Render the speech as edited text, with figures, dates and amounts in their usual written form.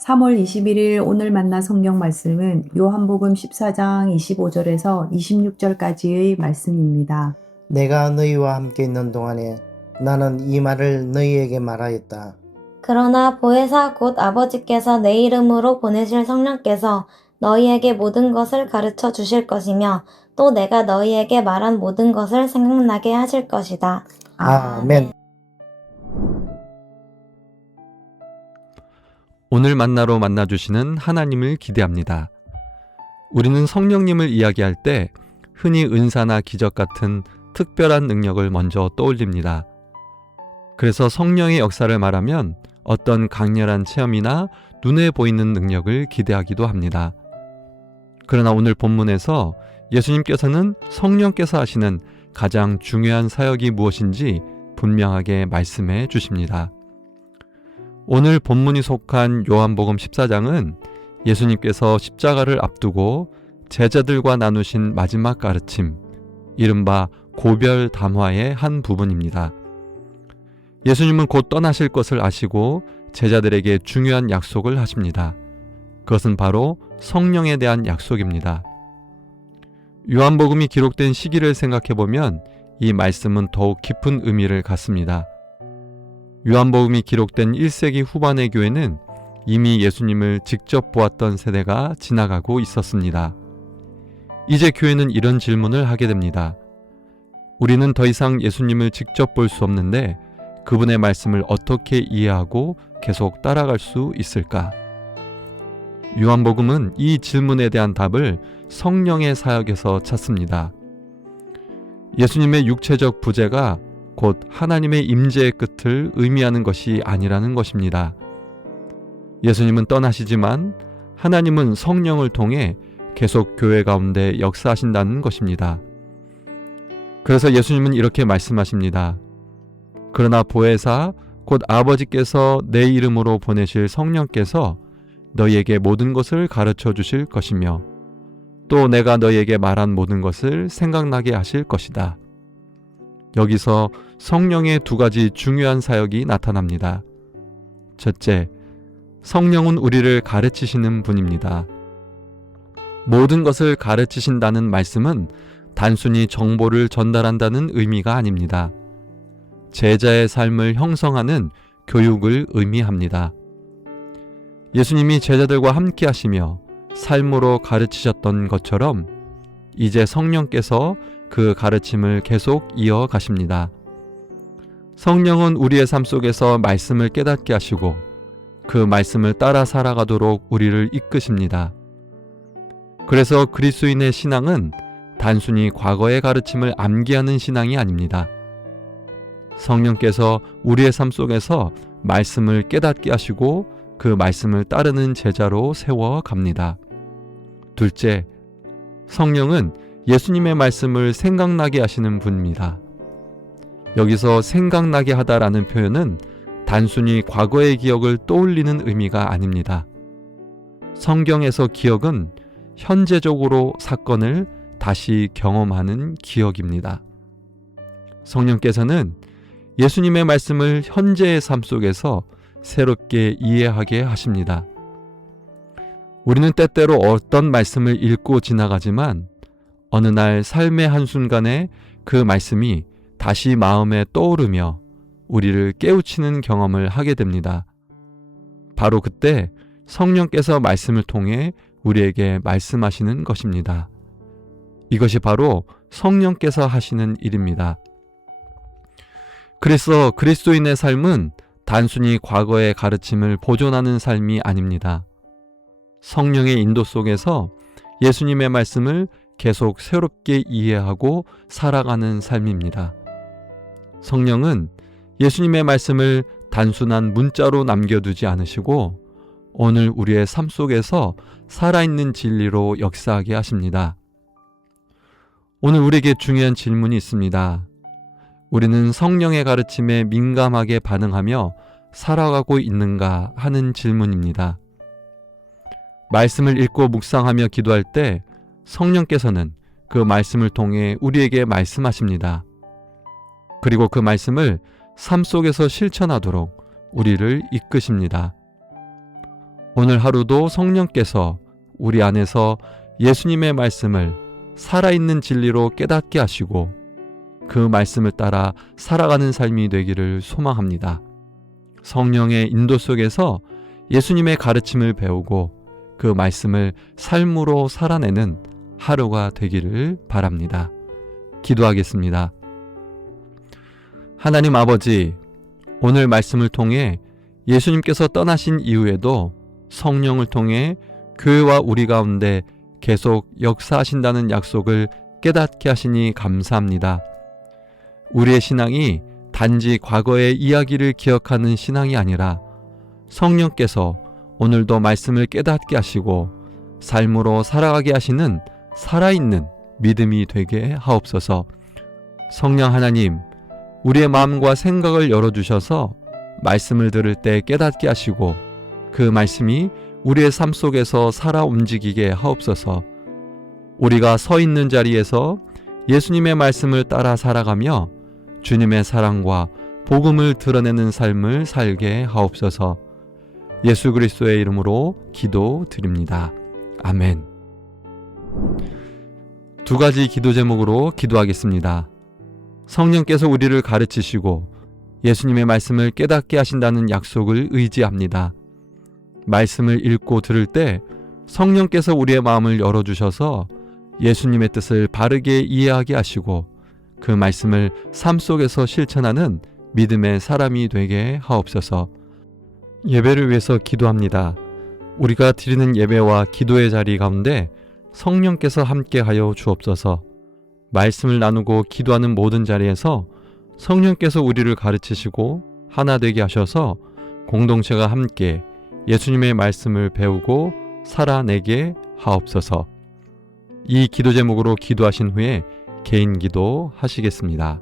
3월 21일 오늘 만난 성경 말씀은 요한복음 14장 25절에서 26절까지의 말씀입니다. 내가 너희와 함께 있는 동안에 나는 이 말을 너희에게 말하였다. 그러나 보혜사 곧 아버지께서 내 이름으로 보내실 성령께서 너희에게 모든 것을 가르쳐 주실 것이며 또 내가 너희에게 말한 모든 것을 생각나게 하실 것이다. 아멘. 오늘 만나러 만나주시는 하나님을 기대합니다. 우리는 성령님을 이야기할 때 흔히 은사나 기적 같은 특별한 능력을 먼저 떠올립니다. 그래서 성령의 역사를 말하면 어떤 강렬한 체험이나 눈에 보이는 능력을 기대하기도 합니다. 그러나 오늘 본문에서 예수님께서는 성령께서 하시는 가장 중요한 사역이 무엇인지 분명하게 말씀해 주십니다. 오늘 본문이 속한 요한복음 14장은 예수님께서 십자가를 앞두고 제자들과 나누신 마지막 가르침, 이른바 고별 담화의 한 부분입니다. 예수님은 곧 떠나실 것을 아시고 제자들에게 중요한 약속을 하십니다. 그것은 바로 성령에 대한 약속입니다. 요한복음이 기록된 시기를 생각해보면 이 말씀은 더욱 깊은 의미를 갖습니다. 요한복음이 기록된 1세기 후반의 교회는 이미 예수님을 직접 보았던 세대가 지나가고 있었습니다. 이제 교회는 이런 질문을 하게 됩니다. 우리는 더 이상 예수님을 직접 볼 수 없는데 그분의 말씀을 어떻게 이해하고 계속 따라갈 수 있을까? 요한복음은 이 질문에 대한 답을 성령의 사역에서 찾습니다. 예수님의 육체적 부재가 곧 하나님의 임재의 끝을 의미하는 것이 아니라는 것입니다. 예수님은 떠나시지만 하나님은 성령을 통해 계속 교회 가운데 역사하신다는 것입니다. 그래서 예수님은 이렇게 말씀하십니다. 그러나 보혜사 곧 아버지께서 내 이름으로 보내실 성령께서 너희에게 모든 것을 가르쳐 주실 것이며 또 내가 너희에게 말한 모든 것을 생각나게 하실 것이다. 여기서 성령의 두 가지 중요한 사역이 나타납니다. 첫째, 성령은 우리를 가르치시는 분입니다. 모든 것을 가르치신다는 말씀은 단순히 정보를 전달한다는 의미가 아닙니다. 제자의 삶을 형성하는 교육을 의미합니다. 예수님이 제자들과 함께 하시며 삶으로 가르치셨던 것처럼 이제 성령께서 그 가르침을 계속 이어가십니다. 성령은 우리의 삶 속에서 말씀을 깨닫게 하시고 그 말씀을 따라 살아가도록 우리를 이끄십니다. 그래서 그리스도인의 신앙은 단순히 과거의 가르침을 암기하는 신앙이 아닙니다. 성령께서 우리의 삶 속에서 말씀을 깨닫게 하시고 그 말씀을 따르는 제자로 세워갑니다. 둘째, 성령은 예수님의 말씀을 생각나게 하시는 분입니다. 여기서 생각나게 하다라는 표현은 단순히 과거의 기억을 떠올리는 의미가 아닙니다. 성경에서 기억은 현재적으로 사건을 다시 경험하는 기억입니다. 성령께서는 예수님의 말씀을 현재의 삶 속에서 새롭게 이해하게 하십니다. 우리는 때때로 어떤 말씀을 읽고 지나가지만 어느 날 삶의 한순간에 그 말씀이 다시 마음에 떠오르며 우리를 깨우치는 경험을 하게 됩니다. 바로 그때 성령께서 말씀을 통해 우리에게 말씀하시는 것입니다. 이것이 바로 성령께서 하시는 일입니다. 그래서 그리스도인의 삶은 단순히 과거의 가르침을 보존하는 삶이 아닙니다. 성령의 인도 속에서 예수님의 말씀을 계속 새롭게 이해하고 살아가는 삶입니다. 성령은 예수님의 말씀을 단순한 문자로 남겨두지 않으시고 오늘 우리의 삶 속에서 살아있는 진리로 역사하게 하십니다. 오늘 우리에게 중요한 질문이 있습니다. 우리는 성령의 가르침에 민감하게 반응하며 살아가고 있는가 하는 질문입니다. 말씀을 읽고 묵상하며 기도할 때 성령께서는 그 말씀을 통해 우리에게 말씀하십니다. 그리고 그 말씀을 삶 속에서 실천하도록 우리를 이끄십니다. 오늘 하루도 성령께서 우리 안에서 예수님의 말씀을 살아있는 진리로 깨닫게 하시고 그 말씀을 따라 살아가는 삶이 되기를 소망합니다. 성령의 인도 속에서 예수님의 가르침을 배우고 그 말씀을 삶으로 살아내는 하루가 되기를 바랍니다. 기도하겠습니다. 하나님 아버지, 오늘 말씀을 통해 예수님께서 떠나신 이후에도 성령을 통해 교회와 우리 가운데 계속 역사하신다는 약속을 깨닫게 하시니 감사합니다. 우리의 신앙이 단지 과거의 이야기를 기억하는 신앙이 아니라 성령께서 오늘도 말씀을 깨닫게 하시고 삶으로 살아가게 하시는 살아있는 믿음이 되게 하옵소서. 성령 하나님, 우리의 마음과 생각을 열어주셔서 말씀을 들을 때 깨닫게 하시고 그 말씀이 우리의 삶 속에서 살아 움직이게 하옵소서. 우리가 서 있는 자리에서 예수님의 말씀을 따라 살아가며 주님의 사랑과 복음을 드러내는 삶을 살게 하옵소서. 예수 그리스도의 이름으로 기도드립니다. 아멘. 두 가지 기도 제목으로 기도하겠습니다. 성령께서 우리를 가르치시고 예수님의 말씀을 깨닫게 하신다는 약속을 의지합니다. 말씀을 읽고 들을 때 성령께서 우리의 마음을 열어주셔서 예수님의 뜻을 바르게 이해하게 하시고 그 말씀을 삶 속에서 실천하는 믿음의 사람이 되게 하옵소서. 예배를 위해서 기도합니다. 우리가 드리는 예배와 기도의 자리 가운데 성령께서 함께하여 주옵소서. 말씀을 나누고 기도하는 모든 자리에서 성령께서 우리를 가르치시고 하나 되게 하셔서 공동체가 함께 예수님의 말씀을 배우고 살아내게 하옵소서. 이 기도 제목으로 기도하신 후에 개인 기도 하시겠습니다.